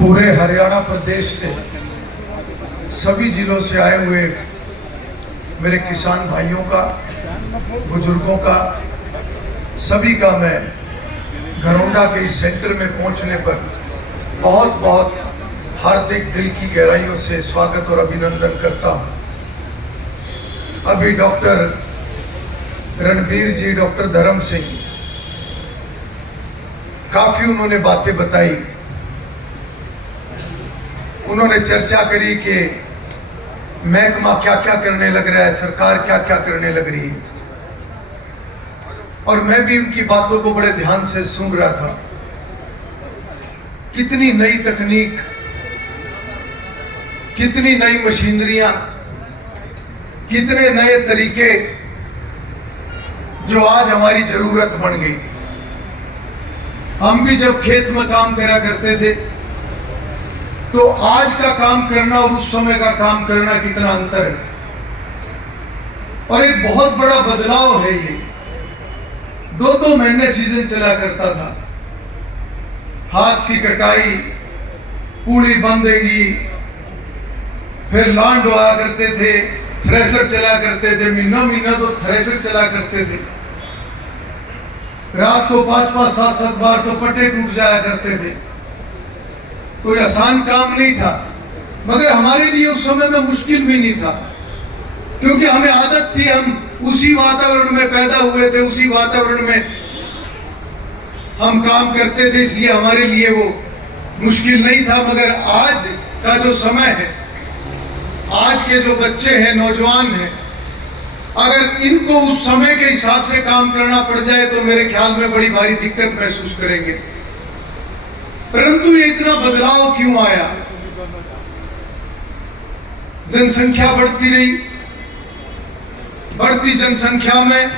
पूरे हरियाणा प्रदेश से सभी जिलों से आए हुए मेरे किसान भाइयों का, बुजुर्गों का, सभी का मैं घरौंडा के इस सेंटर में पहुंचने पर बहुत बहुत हार्दिक दिल की गहराइयों से स्वागत और अभिनंदन करता हूं। अभी डॉक्टर रणबीर जी, डॉक्टर धर्म सिंह, काफी उन्होंने बातें बताई, उन्होंने चर्चा करी कि महकमा क्या क्या करने लग रहा है, सरकार क्या क्या करने लग रही है, और मैं भी उनकी बातों को बड़े ध्यान से सुन रहा था। कितनी नई तकनीक, कितनी नई मशीनरियां, कितने नए तरीके जो आज हमारी जरूरत बन गई। हम भी जब खेत में काम करा करते थे तो आज का काम करना और उस समय का काम करना कितना अंतर है, और एक बहुत बड़ा बदलाव है ये। 2-2 महीने सीजन चला करता था, हाथ की कटाई, पूड़ी बंधेगी, फिर लान ढोया करते थे, थ्रेशर चला करते थे, महीना महीना तो थ्रेशर चला करते थे, रात को 5-5, 7-7 बार तो पट्टे टूट जाया करते थे। कोई आसान काम नहीं था, मगर हमारे लिए उस समय में मुश्किल भी नहीं था, क्योंकि हमें आदत थी, हम उसी वातावरण में पैदा हुए थे, उसी वातावरण में हम काम करते थे, इसलिए हमारे लिए वो मुश्किल नहीं था। मगर आज का जो समय है, आज के जो बच्चे हैं, नौजवान हैं, अगर इनको उस समय के हिसाब से काम करना पड़ जाए तो मेरे ख्याल में बड़ी भारी दिक्कत महसूस करेंगे। परंतु ये इतना बदलाव क्यों आया? जनसंख्या बढ़ती रही, बढ़ती जनसंख्या में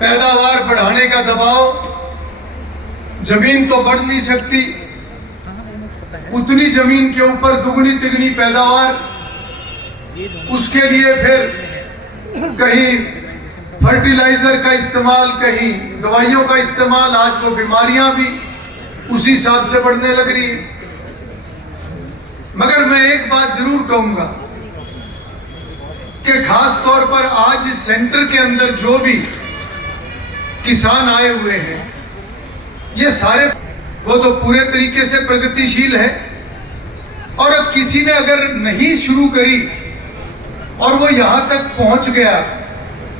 पैदावार बढ़ाने का दबाव, जमीन तो बढ़ नहीं सकती, उतनी जमीन के ऊपर दुगनी तिगनी पैदावार, उसके लिए फिर कहीं फर्टिलाइजर का इस्तेमाल, कहीं दवाइयों का इस्तेमाल, आज वो बीमारियां भी उसी हिसाब से बढ़ने लग रही है। मगर मैं एक बात जरूर कहूंगा कि खास तौर पर आज इस सेंटर के अंदर जो भी किसान आए हुए हैं, ये सारे वो तो पूरे तरीके से प्रगतिशील है, और अब किसी ने अगर नहीं शुरू करी और वो यहां तक पहुंच गया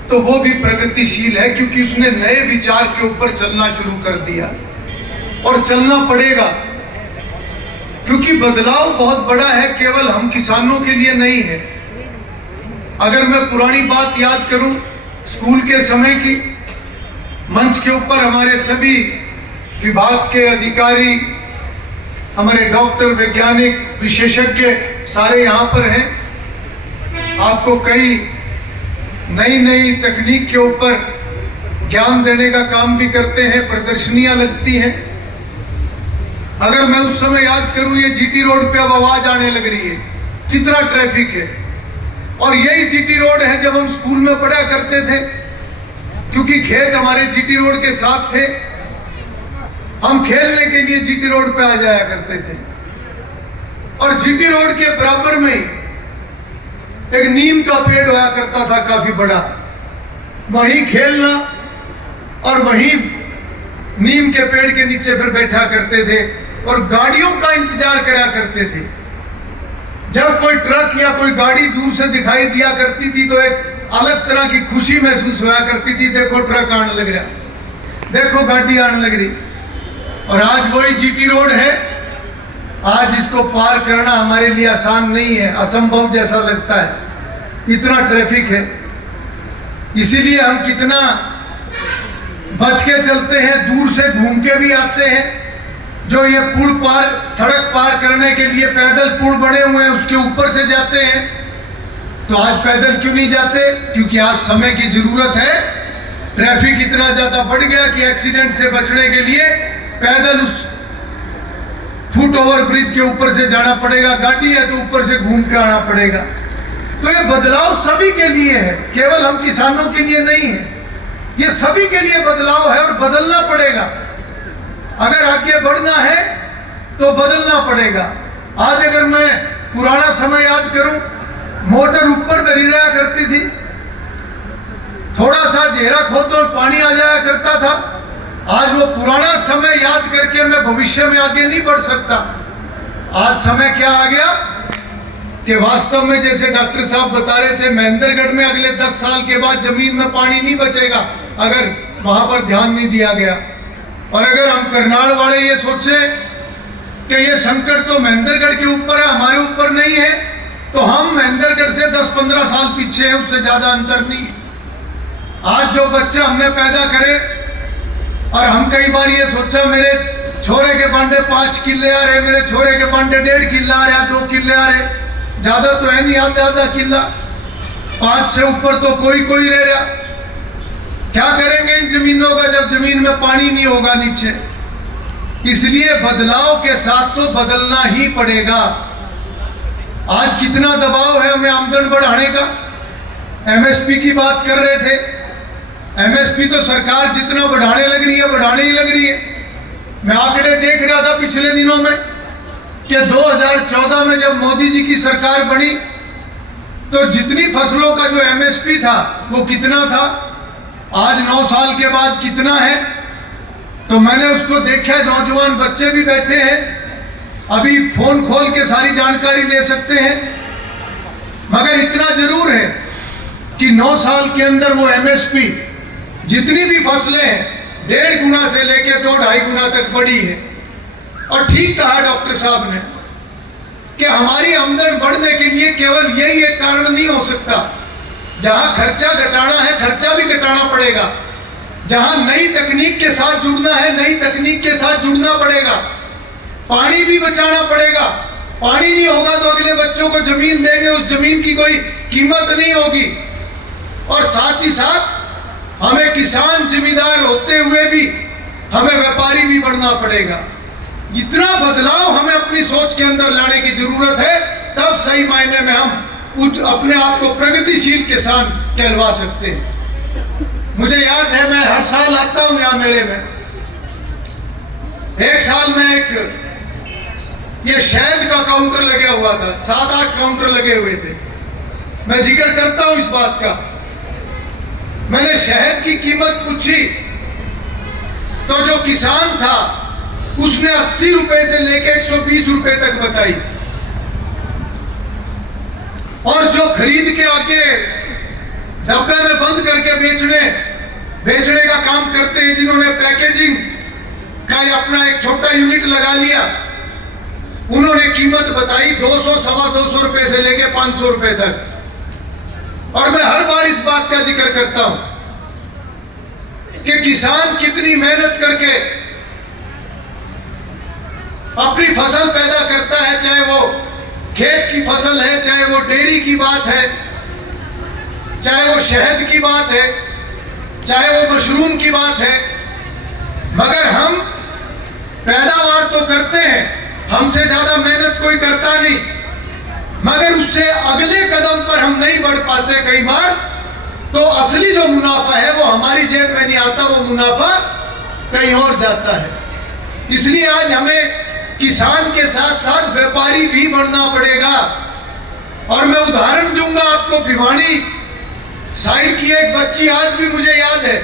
तो वो भी प्रगतिशील है, क्योंकि उसने नए विचार के ऊपर चलना शुरू कर दिया, और चलना पड़ेगा, क्योंकि बदलाव बहुत बड़ा है, केवल हम किसानों के लिए नहीं है। अगर मैं पुरानी बात याद करूं, स्कूल के समय की, मंच के ऊपर हमारे सभी विभाग के अधिकारी, हमारे डॉक्टर, वैज्ञानिक, विशेषज्ञ सारे यहां पर हैं। आपको कई नई नई तकनीक के ऊपर ज्ञान देने का काम भी करते हैं, प्रदर्शनियां लगती हैं। अगर मैं उस समय याद करूं, ये जीटी रोड पे अब आवाज आने लग रही है, कितना ट्रैफिक है, और यही जीटी रोड है जब हम स्कूल में पढ़ा करते थे, क्योंकि खेत हमारे जीटी रोड के साथ थे, हम खेलने के लिए जीटी रोड पे आ जाया करते थे। और जीटी रोड के बराबर में एक नीम का पेड़ हुआ करता था, काफी बड़ा, वहीं खेलना और वहीं नीम के पेड़ के नीचे फिर बैठा करते थे, और गाड़ियों का इंतजार करा करते थे। जब कोई ट्रक या कोई गाड़ी दूर से दिखाई दिया करती थी तो एक अलग तरह की खुशी महसूस हुआ करती थी, देखो ट्रक आने लग रहा, देखो गाड़ी आने लग रही। और आज वही जीटी रोड है, आज इसको पार करना हमारे लिए आसान नहीं है, असंभव जैसा लगता है, इतना ट्रैफिक है। इसीलिए हम कितना बच के चलते हैं, दूर से घूम के भी आते हैं। जो ये पुल पार, सड़क पार करने के लिए पैदल पुल बने हुए हैं, उसके ऊपर से जाते हैं। तो आज पैदल क्यों नहीं जाते? क्योंकि आज समय की जरूरत है, ट्रैफिक इतना ज्यादा बढ़ गया कि एक्सीडेंट से बचने के लिए पैदल उस फुट ओवर ब्रिज के ऊपर से जाना पड़ेगा, गाड़ी है तो ऊपर से घूम के आना पड़ेगा। तो ये बदलाव सभी के लिए है, केवल हम किसानों के लिए नहीं है, ये सभी के लिए बदलाव है और बदलना पड़ेगा। अगर आगे बढ़ना है तो बदलना पड़ेगा। आज अगर मैं पुराना समय याद करूं, मोटर ऊपर धरी रहा करती थी, थोड़ा सा घेरा खो तो पानी आ जाया करता था। आज वो पुराना समय याद करके मैं भविष्य में आगे नहीं बढ़ सकता। आज समय क्या आ गया कि वास्तव में जैसे डॉक्टर साहब बता रहे थे, महेंद्रगढ़ में अगले 10 साल के बाद जमीन में पानी नहीं बचेगा अगर वहां पर ध्यान नहीं दिया गया। और अगर हम करनाल वाले ये सोचे कि ये संकट तो महेंद्रगढ़ के ऊपर है, हमारे ऊपर नहीं है, तो हम महेंद्रगढ़ से 10-15 साल पीछे हैं, उससे ज्यादा अंतर नहीं है। आज जो बच्चे हमने पैदा करे, और हम कई बार ये सोचा मेरे छोरे के पांडे 5 किले आ रहे, मेरे छोरे के पांडे 1.5 किला आ रहा, 2 किले आ रहे, ज्यादा तो है नहीं, आधा किला, 5 से ऊपर तो कोई रह रहा। क्या करेंगे इन जमीनों का जब जमीन में पानी नहीं होगा नीचे? इसलिए बदलाव के साथ तो बदलना ही पड़ेगा। आज कितना दबाव है हमें आमदन बढ़ाने का। एमएसपी की बात कर रहे थे, एमएसपी तो सरकार जितना बढ़ाने लग रही है, बढ़ाने ही लग रही है। मैं आंकड़े देख रहा था पिछले दिनों में कि 2014 में जब मोदी जी की सरकार बनी तो जितनी फसलों का जो एमएसपी था वो कितना था, आज 9 साल के बाद कितना है। तो मैंने उसको देखा, नौजवान बच्चे भी बैठे हैं, अभी फोन खोल के सारी जानकारी ले सकते हैं। मगर इतना जरूर है कि 9 साल के अंदर वो एमएसपी जितनी भी फसलें हैं 1.5 गुना से लेकर 2-2.5 गुना तक बढ़ी है। और ठीक कहा डॉक्टर साहब ने कि हमारी आमदन बढ़ने के लिए केवल यही एक कारण नहीं हो सकता। जहां खर्चा घटाना है, खर्चा भी घटाना पड़ेगा। जहां नई तकनीक के साथ जुड़ना है, नई तकनीक के साथ जुड़ना पड़ेगा। पानी भी बचाना पड़ेगा। पानी नहीं होगा तो अगले बच्चों को जमीन देंगे, उस जमीन की कोई कीमत नहीं होगी। और साथ ही साथ हमें किसान जिम्मेदार होते हुए भी हमें व्यापारी भी बनना पड़ेगा। इतना बदलाव हमें अपनी सोच के अंदर लाने की जरूरत है, तब सही मायने में हम अपने आप को प्रगतिशील किसान कहलवा सकते हैं। मुझे याद है, मैं हर साल आता हूं यहां मेले में। एक साल में ये शहद का काउंटर लगा हुआ था, 7-8 काउंटर लगे हुए थे। मैं जिक्र करता हूं इस बात का। मैंने शहद की कीमत पूछी तो जो किसान था उसने 80 रुपए से लेकर 120 रुपए तक बताई। और जो खरीद के आके डब्बे में बंद करके बेचने का काम करते हैं, जिन्होंने पैकेजिंग का अपना एक छोटा यूनिट लगा लिया, उन्होंने कीमत बताई 200, 225 रुपए से लेकर 500 रुपए तक। और मैं हर बार इस बात का जिक्र करता हूं कि किसान कितनी मेहनत करके अपनी फसल पैदा करता है, चाहे वो खेत की फसल है, चाहे वो डेयरी की बात है, चाहे वो शहद की बात है, चाहे वो मशरूम की बात है। मगर हम पैदावार तो करते हैं, हमसे ज्यादा मेहनत कोई करता नहीं, मगर उससे अगले कदम पर हम नहीं बढ़ पाते कई बार। तो असली जो मुनाफा है वो हमारी जेब में नहीं आता, वो मुनाफा कहीं और जाता है। इसलिए आज हमें किसान के साथ साथ व्यापारी भी बनना पड़ेगा। और मैं उदाहरण दूंगा आपको, भिवानी साइड की एक बच्ची आज भी मुझे याद है,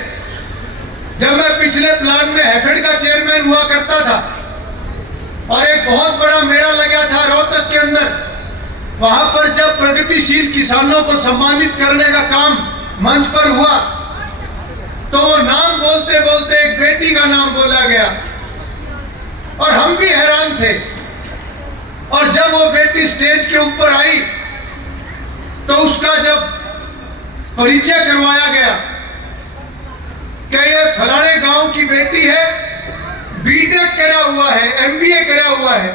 जब मैं पिछले प्लान में हैफेड का चेयरमैन हुआ करता था और एक बहुत बड़ा मेला लगा था रोहतक के अंदर। वहां पर जब प्रगतिशील किसानों को सम्मानित करने का काम मंच पर हुआ तो वो नाम बोलते बोलते एक बेटी का नाम बोला गया और हम भी हैरान थे। और जब वो बेटी स्टेज के ऊपर आई तो उसका जब परिचय करवाया गया कि ये फलाने गांव की बेटी है, बीटेक करा हुआ है, एमबीए करा हुआ है,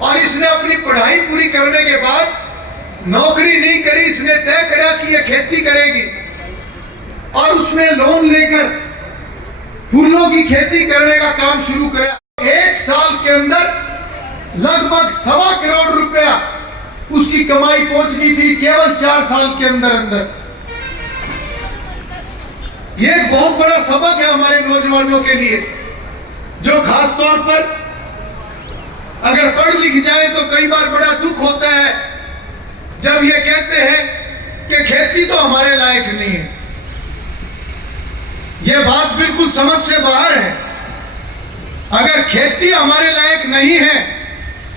और इसने अपनी पढ़ाई पूरी करने के बाद नौकरी नहीं करी, इसने तय करा कि ये खेती करेगी और उसने लोन लेकर फूलों की खेती करने का काम शुरू करा। 1 साल के अंदर लगभग 1.25 करोड़ रुपया उसकी कमाई पहुंच गई थी, केवल 4 साल के अंदर अंदर। यह एक बहुत बड़ा सबक है हमारे नौजवानों के लिए, जो खासतौर पर पढ़ लिख जाए तो कई बार बड़ा दुख होता है जब ये कहते हैं कि खेती तो हमारे लायक नहीं है। ये बात बिल्कुल समझ से बाहर है। अगर खेती हमारे लायक नहीं है,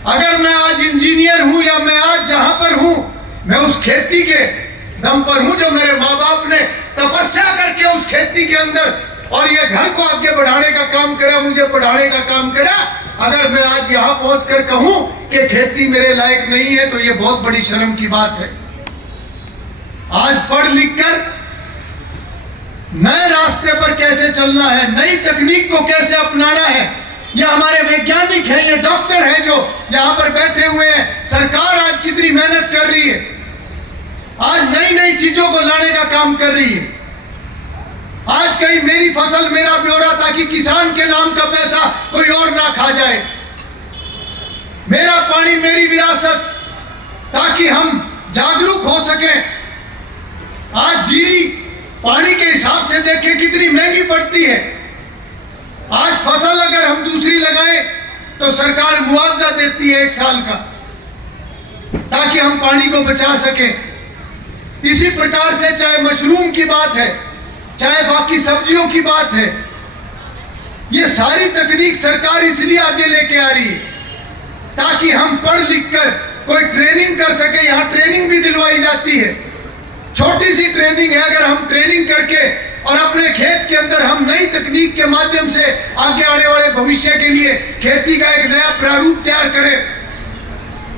अगर मैं आज इंजीनियर हूं या मैं आज जहां पर हूं, मैं उस खेती के दम पर हूं जो मेरे माँ बाप ने तपस्या करके उस खेती के अंदर और ये घर को आगे बढ़ाने का काम करा, मुझे पढ़ाने का काम करा। अगर मैं आज यहां पहुंचकर कहूं कि खेती मेरे लायक नहीं है तो ये बहुत बड़ी शर्म की बात है। आज पढ़ लिख कर नए रास्ते पर कैसे चलना है, नई तकनीक को कैसे अपनाना है, ये हमारे वैज्ञानिक हैं, ये डॉक्टर हैं जो यहां पर बैठे हुए हैं। सरकार आज कितनी मेहनत कर रही है, आज नई नई चीजों को लाने का काम कर रही है। आज कहीं मेरी फसल मेरा ब्यौरा, ताकि किसान के नाम का पैसा कोई और ना खा जाए, मेरा पानी मेरी विरासत, ताकि हम जागरूक हो सकें। आज जीरी पानी के हिसाब से देखें कितनी महंगी पड़ती है। आज फसल अगर हम दूसरी लगाएं तो सरकार मुआवजा देती है 1 साल का, ताकि हम पानी को बचा सकें। इसी प्रकार से चाहे मशरूम की बात है, चाहे बाकी सब्जियों की बात है, ये सारी तकनीक सरकार इसलिए आगे लेके आ रही है ताकि हम पढ़ लिख कर कोई ट्रेनिंग कर सके। यहां ट्रेनिंग भी दिलवाई जाती है, छोटी सी ट्रेनिंग है। अगर हम ट्रेनिंग करके और अपने खेत के अंदर हम नई तकनीक के माध्यम से आगे आने वाले भविष्य के लिए खेती का एक नया प्रारूप तैयार करें,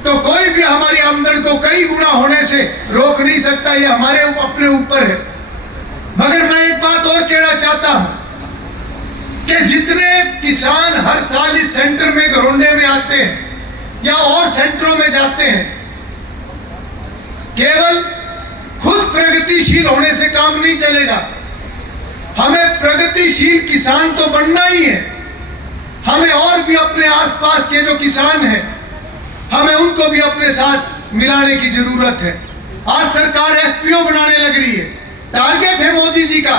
तो कोई भी हमारी आमदन को कई गुना होने से रोक नहीं सकता। ये हमारे अपने ऊपर है। मगर मैं एक बात और कहना चाहता हूं कि जितने किसान हर साल इस सेंटर में घरोंडे में आते हैं या और सेंटरों में जाते हैं, केवल खुद प्रगतिशील होने से काम नहीं चलेगा। हमें प्रगतिशील किसान तो बनना ही है, हमें और भी अपने आसपास के जो किसान हैं, हमें उनको भी अपने साथ मिलाने की जरूरत है। आज सरकार एफपीओ बनाने लग रही है। टारगेट है मोदी जी का